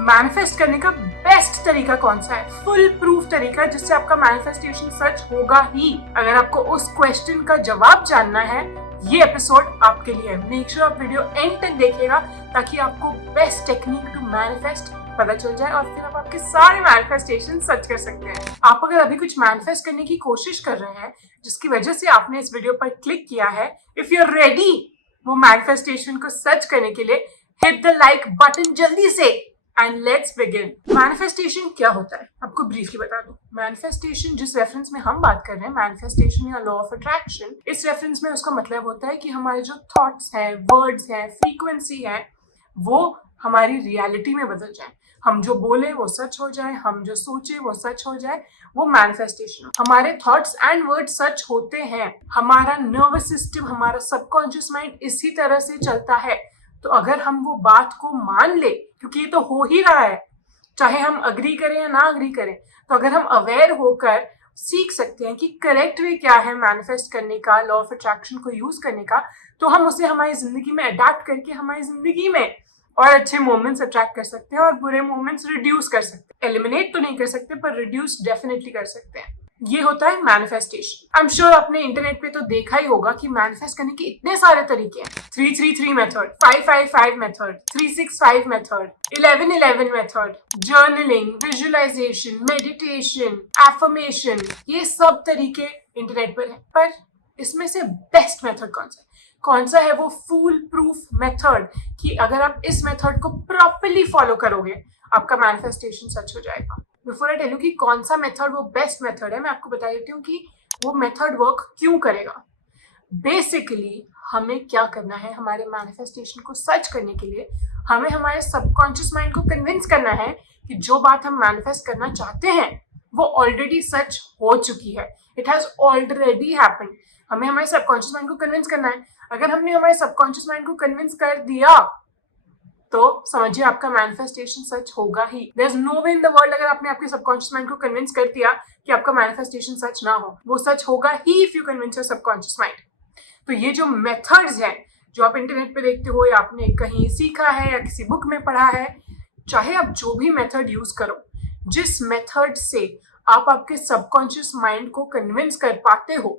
Manifest करने का best तरीका कौन सा है, फुल प्रूफ तरीका जिससे आपका मैनिफेस्टेशन सच होगा ही। अगर आपको उस क्वेश्चन का जवाब जानना है, ये एपिसोड आपके लिए है। मेक श्योर आप वीडियो एंड तक देखिएगा ताकि आपको बेस्ट टेक्निक टू मैनिफेस्ट पता चल जाए और फिर आप आपके सारे मैनिफेस्टेशन सच कर सकते हैं। आप अगर अभी कुछ मैनिफेस्ट करने की कोशिश कर रहे हैं जिसकी वजह से आपने इस वीडियो पर क्लिक किया है, इफ यू आर रेडी वो मैनिफेस्टेशन को सच करने के लिए, हिट द लाइक बटन जल्दी से एंड लेट्स बिगिन। मैनिफेस्टेशन क्या होता है आपको ब्रीफली बता दूं। मैनिफेस्टेशन जिस रेफरेंस में हम बात कर रहे हैं, मैनिफेस्टेशन या लॉ ऑफ अट्रैक्शन, इस रेफरेंस में उसका मतलब होता है कि हमारे जो थॉट्स हैं, वर्ड्स हैं, फ्रीक्वेंसी है, वो हमारी रियलिटी में बदल जाए। हम जो बोले वो सच हो जाए, हम जो सोचे वो सच हो जाए, वो मैनिफेस्टेशन। हमारे थॉट्स एंड वर्ड्स सच होते हैं। हमारा नर्वस सिस्टम, हमारा सबकॉन्शियस माइंड इसी तरह से चलता है। तो अगर हम वो बात को मान ले, क्योंकि ये तो हो ही रहा है, चाहे हम अग्री करें या ना अग्री करें, तो अगर हम अवेयर होकर सीख सकते हैं कि करेक्ट वे क्या है मैनिफेस्ट करने का, लॉ ऑफ अट्रैक्शन को यूज करने का, तो हम उसे हमारी जिंदगी में अडेप्ट करके हमारी जिंदगी में और अच्छे मोमेंट्स अट्रैक्ट कर सकते हैं और बुरे मोमेंट्स रिड्यूस कर सकते हैं। एलिमिनेट तो नहीं कर सकते पर रिड्यूस डेफिनेटली कर सकते हैं। ये होता है मैनिफेस्टेशन। आई एम श्योर आपने इंटरनेट पे तो देखा ही होगा कि मैनिफेस्ट करने के इतने सारे तरीके हैं। 3-3-3 method, 5-5-5 method, 3-6-5 method, 11-11 method, journaling, visualisation, meditation, affirmation, ये सब तरीके इंटरनेट पर हैं। पर इसमें से बेस्ट मेथड कौन सा है वो फुल प्रूफ मेथड कि अगर आप इस मेथड को प्रॉपर्ली फॉलो करोगे आपका मैनिफेस्टेशन सच हो जाएगा। बिफोर आई टेल यू कि कौन सा मेथड वो बेस्ट मेथड है, मैं आपको बता देती हूँ कि वो मेथड वर्क क्यों करेगा। बेसिकली हमें क्या करना है, हमारे मैनिफेस्टेशन को सच करने के लिए हमें हमारे सबकॉन्शियस माइंड को कन्विंस करना है कि जो बात हम मैनिफेस्ट करना चाहते हैं वो ऑलरेडी सच हो चुकी है। It has already happened. हमें हमारे सबकॉन्शियस माइंड को कन्विंस करना है। अगर हमने हमारे सबकॉन्शियस माइंड को कन्विंस कर दिया तो समझिए आपका मैनिफेस्टेशन सच होगा ही। There is no way in the world अगर आपने आपके सबकॉन्शियस माइंड को कन्विंस कर दिया कि आपका मैनिफेस्टेशन सच ना हो, वो सच होगा ही if you convince your subconscious mind. तो ये जो मेथड्स हैं जो आप इंटरनेट पे देखते हो या आपने कहीं सीखा है या किसी बुक में पढ़ा है, चाहे आप जो भी मेथड यूज करो, जिस मेथड से आप आपके सबकॉन्शियस माइंड को कन्विंस कर पाते हो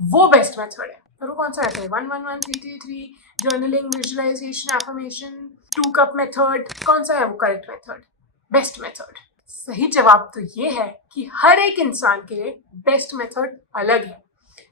वो बेस्ट मेथड है। तो वो कौन सा रहता है? 1-1-1-3-3-3, journaling, visualisation, affirmation, 2 cup method, कौन सा है वो करेक्ट मेथड, बेस्ट मेथड? सही जवाब तो ये है कि हर एक इंसान के लिए बेस्ट मेथड अलग है।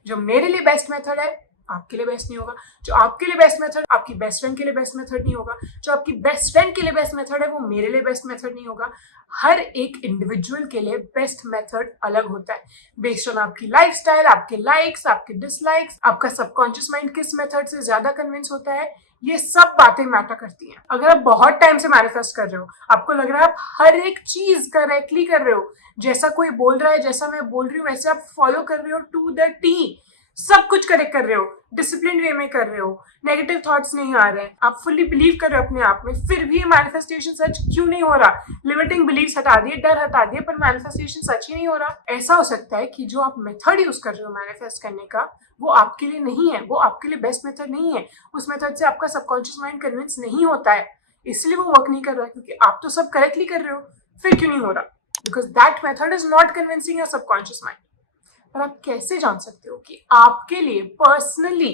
जो मेरे लिए बेस्ट मेथड है आपके लिए बेस्ट नहीं होगा। जो आपके लिए बेस्ट मेथड आपकी बेस्ट फ्रेंड के लिए बेस्ट मेथड नहीं होगा। जो आपकी बेस्ट फ्रेंड के लिए बेस्ट मेथड है वो मेरे लिए बेस्ट मेथड नहीं होगा। हर एक इंडिविजुअल के लिए बेस्ट मेथड अलग होता है बेस्ड ऑन आपकी लाइफस्टाइल, आपके लाइक्स, आपके डिसलाइक्स, आपका सबकॉन्शियस माइंड किस मेथड से ज्यादा कन्विंस होता है। ये सब बातें मैटर करती हैं। अगर आप बहुत टाइम से मैनिफेस्ट कर रहे हो, आपको लग रहा है आप हर एक चीज करेक्टली कर रहे हो, जैसा कोई बोल रहा है, जैसा मैं बोल रही हूँ वैसे आप फॉलो कर रहे हो टू द टी, सब कुछ करेक्ट कर रहे हो, डिसिप्लिन वे में कर रहे हो, नेगेटिव थॉट्स नहीं आ रहे हैं, आप फुल्ली बिलीव कर रहे हो अपने आप में, फिर भी मैनिफेस्टेशन सच क्यों नहीं हो रहा? लिमिटिंग बिलीव्स हटा दिए, डर हटा दिए, पर मैनिफेस्टेशन सच ही नहीं हो रहा। ऐसा हो सकता है कि जो आप मेथड यूज कर रहे हो मैनिफेस्ट करने का वो आपके लिए नहीं है, वो आपके लिए बेस्ट मेथड नहीं है। उस मेथड से आपका सबकॉन्शियस माइंड कन्विंस नहीं होता है, इसलिए वो वर्क नहीं कर रहा है, क्योंकि आप तो सब करेक्टली कर रहे हो, फिर क्यों नहीं हो रहा? Because that method is not convincing your subconscious mind. और आप कैसे जान सकते हो कि आपके लिए personally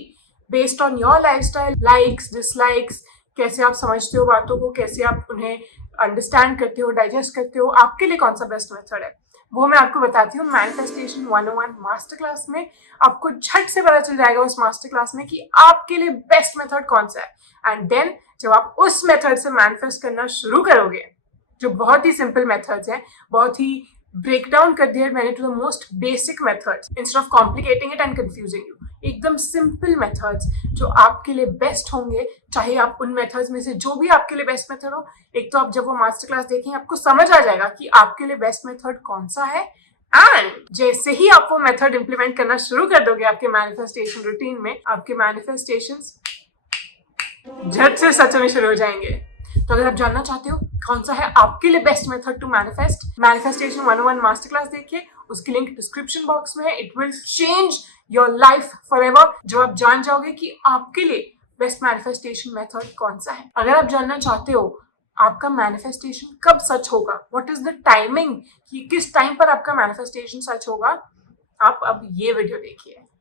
based on your lifestyle, likes, dislikes, कैसे आप समझते हो बातों को, कैसे आप उन्हें अंडरस्टैंड करते हो, डाइजेस्ट करते हो, आपके लिए कौन सा बेस्ट मेथड है, वो मैं आपको बताती हूँ मैनिफेस्टेशन 101 मास्टर क्लास में। आपको झट से पता चल जाएगा उस मास्टर क्लास में कि आपके लिए बेस्ट मेथड कौन सा है। एंड देन जब आप उस मेथड से मैनिफेस्ट करना शुरू करोगे, जो बहुत ही सिंपल मेथड्स हैं, बहुत ही ब्रेक डाउन कर दिया मैंने to the most basic methods instead of complicating it and confusing you. एकदम सिंपल मेथड्स जो आपके लिए बेस्ट होंगे, चाहे आप उन मेथड्स में से जो भी आपके लिए बेस्ट मेथड हो। एक तो आप जब वो मास्टर क्लास देखेंगे आपको समझ आ जाएगा कि आपके लिए बेस्ट मेथड कौन सा है, एंड जैसे ही आप वो मेथड इंप्लीमेंट करना शुरू कर दोगे आपके मैनिफेस्टेशन रूटीन में, आपके मैनिफेस्टेशंस झट से सच में शुरू हो जाएंगे। तो अगर आप जानना चाहते हो कौन सा है आपके लिए best method to manifest, manifestation 101 master class देखिए, उसकी लिंक डिस्क्रिप्शन बॉक्स में है। It will change your life forever, जो आप जान जाओगे कि आपके लिए बेस्ट मैनिफेस्टेशन मेथड कौन सा है। अगर आप जानना चाहते हो आपका मैनिफेस्टेशन कब सच होगा, व्हाट इज द टाइमिंग कि किस टाइम पर आपका मैनिफेस्टेशन सच होगा, आप अब ये वीडियो देखिए।